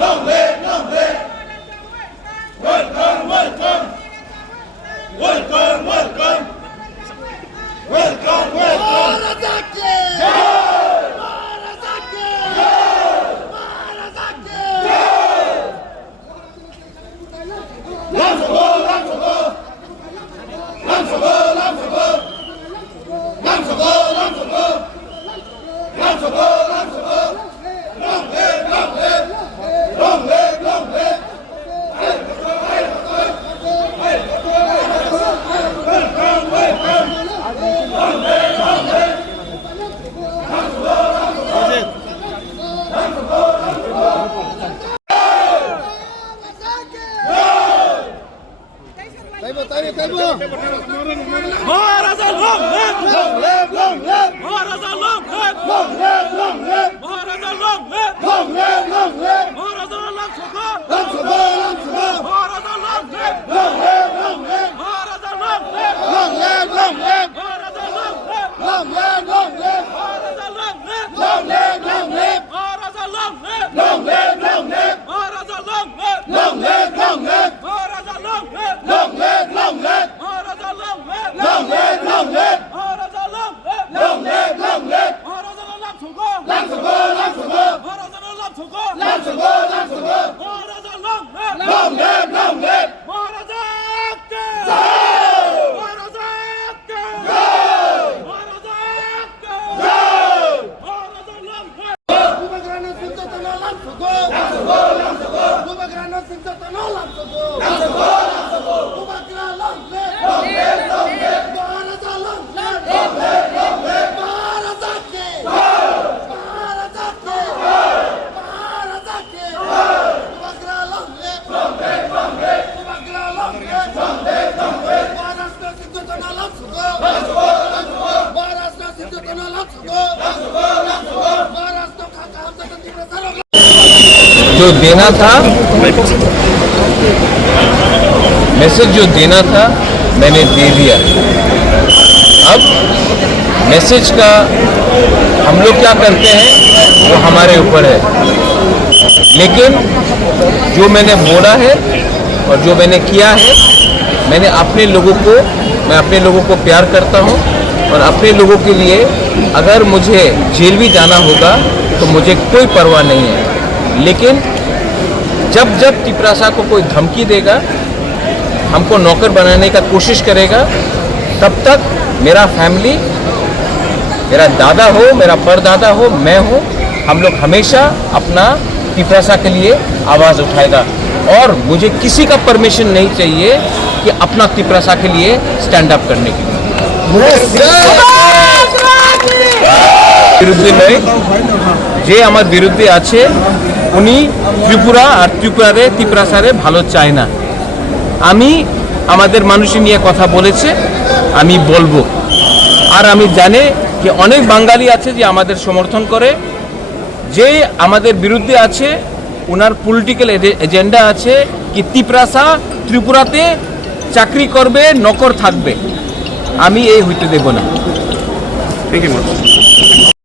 Long live, long live. Welcome, welcome. Welcome, welcome. Welcome, welcome. Maharaja long live! Long live, long live. Maharaja long live! Long live, long live. Maharaja long live! Long live, long live. Maharaja long sokha! Lam sabha, lam sabha. Maharaja long live! Long live, long live. Maharaja long live! Long live, long live. Maharaja long live! Long live, long live. Maharaja long live! Long live, long live. Maharaja long live! Long live, long live. Maharaja long live! Long live, long live. Maharaja long live! Long live, long live. Maharaja long live! Long live, long live. Maharaja long live! Long live, long live. Maharaja long sokha! Lam sabha, lam sabha. Maharaja long sokha! Lam sabha, lam sabha. Maharaja long live! Long live, long live. Maharaja ke! Jai! Maharaja ke! Jai! Maharaja ke! Jai! Maharaja long live! Bubagrana Sintatana lam sabha. Lam sabha, lam sabha. Bubagrana Sintatana lam sabha. Lam sabha, lam sabha. Bubagrana long live. Long live, long live. Maharaja long live. Long live, long live. Maharaja ke! Maharaja ke! Maharaja ke! Bubagrana long live. Long live, long live. Bubagrana long live. Long live, long live. Maharashtra Sintatana lam sabha. Lam sabha, lam sabha. Maharashtra Sintatana lam sabha. Lam sabha, lam sabha. Maharashtra Khaka Hamza Tiprasara जो देना था, message जो देना था मैंने दे दिया। अब message का हम लोग क्या करते हैं वो हमारे ऊपर है, लेकिन जो मैंने बोला है और जो मैंने किया है, मैं अपने लोगों को प्यार करता हूँ और अपने लोगों के लिए अगर मुझे जेल भी जाना होगा तो मुझे कोई परवाह नहीं है। लेकिन जब जब तिपरासा को कोई धमकी देगा, हमको नौकर बनाने का कोशिश करेगा, तब तक मेरा फैमिली, मेरा दादा हो, मेरा परदादा हो, मैं हूँ, हम लोग हमेशा अपना तिपरासा के लिए आवाज़ उठाएगा। और मुझे किसी का परमिशन नहीं चाहिए कि अपना तिपरासा के लिए स्टैंड अप करने के लिए। বিরুদ্ধে নয়, যে আমার বিরুদ্ধে আছে উনি ত্রিপুরা আর ত্রিপুরারে তিপরাসারে ভালো চায় না। আমি আমাদের মানুষই নিয়ে কথা বলেছে, আমি বলবো। আর আমি জানি যে অনেক বাঙালি আছে যে আমাদের সমর্থন করে, যে আমাদের বিরুদ্ধে আছে ওনার পলিটিক্যাল এজেন্ডা আছে কি তিপরাসা ত্রিপুরাতে চাকরি করবে, নকর থাকবে। আমি এই হইতে দেব না। Thank you much.